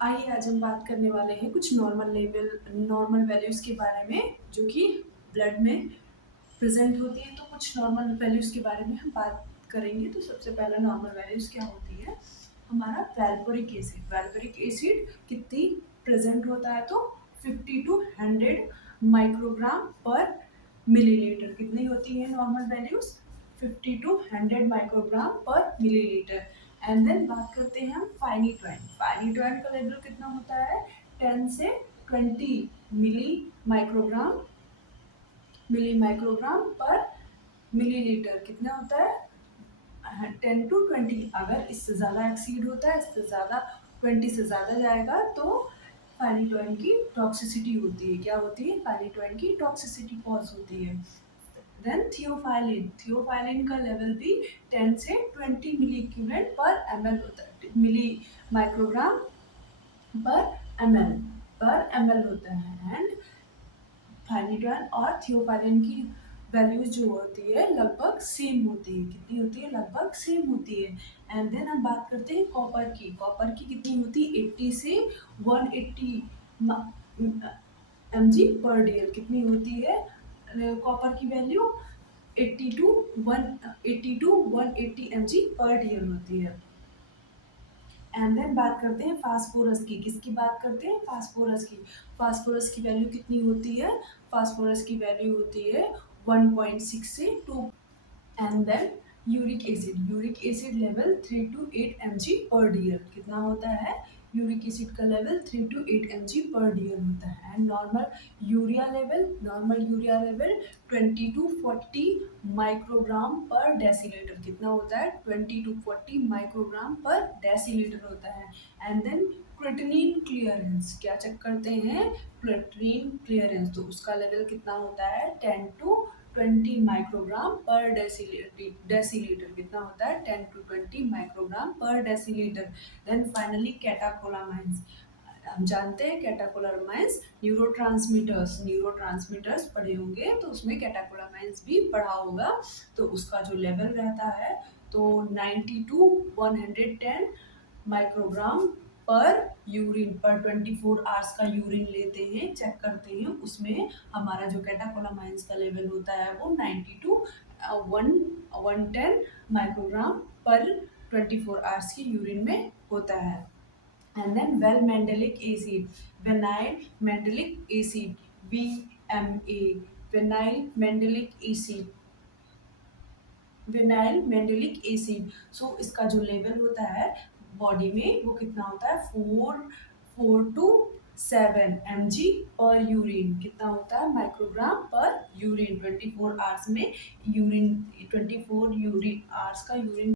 आइए आज हम बात करने वाले हैं कुछ नॉर्मल वैल्यूज़ के बारे में जो कि ब्लड में प्रेज़ेंट होती है। तो कुछ नॉर्मल वैल्यूज़ के बारे में हम बात करेंगे। तो सबसे पहला नॉर्मल वैल्यूज़ क्या होती है? हमारा वैल्पोरिक एसिड कितनी प्रेज़ेंट होता है तो 50 टू 100 माइक्रोग्राम पर मिलीलीटर। कितनी होती है नॉर्मल वैल्यूज़? 50 टू 100 माइक्रोग्राम पर मिलीलीटर। एंड देन बात करते हैं हम फाइनीटोन का लेवल कितना होता है? 10 से 20 मिली माइक्रोग्राम पर मिलीलीटर। कितना होता है? 10 to 20। अगर इससे ज़्यादा एक्सीड होता है, इससे ज़्यादा 20 से ज़्यादा जाएगा तो फाइनीटोन की टॉक्सिसिटी होती है। क्या होती है? फाइनीटोन की टॉक्सिसिटी कॉज होती है। देन थियोफाइलिन का लेवल भी 10 से 20 मिली इक्विवेलेंट पर एमएल होता है, मिली माइक्रोग्राम पर एमएल होता है। एंड फाइनीटोन और थियोफाइलिन की वैल्यूज जो होती है लगभग सेम होती है। कितनी होती है? लगभग सेम होती है। एंड देन हम बात करते हैं कॉपर की कितनी होती है? 80 से 180 mg पर डेल। कितनी होती है कॉपर की वैल्यू? 80 टू 180 mg पर डेल होती है। एंड देन बात करते हैं फास्फोरस की। किसकी बात करते हैं? फास्फोरस की वैल्यू कितनी होती है? फास्फोरस की वैल्यू होती है 1.6 से 2। And then uric acid level 3 to 8 mg per dL. कितना होता है? यूरिक एसिड का level 3 to 8 mg per dL होता है। And normal urea level 20 to 40 microgram per decilitre. कितना होता है? 20 टू 40 माइक्रोग्राम पर डेसीलीटर होता है। एंड देन क्रिएटिनिन क्लियरेंस, क्या चेक करते हैं? Creatinine clearance. तो उसका लेवल कितना होता है? 10 टू 20 माइक्रोग्राम पर डेसीलीटर। कितना होता है? 10 to 20 microgram per decilitre. Then finally catecholamines. हम जानते हैं कैटाकोलामाइंस न्यूरोट्रांसमीटर्स पढ़े होंगे तो उसमें कैटाकोलामाइंस भी पढ़ा होगा। तो उसका जो लेवल रहता है तो 90 टू 110 माइक्रोग्राम पर यूरिन पर 24 आवर्स का यूरिन लेते हैं, चेक करते हैं। उसमें हमारा जो कैटाकोलामाइंस का लेवल होता है वो 90 टू 110 माइक्रोग्राम पर 24 आवर्स की यूरिन में होता है। And then vanillyl mandelic acid VMA, vanillyl mandelic acid. So इसका जो लेवल होता है बॉडी में वो कितना होता है? 4 टू 7 mg पर यूरिन। कितना होता है? माइक्रोग्राम पर यूरिन। 24 आवर्स में यूरिन 24 यूरिन आवर्स का यूरिन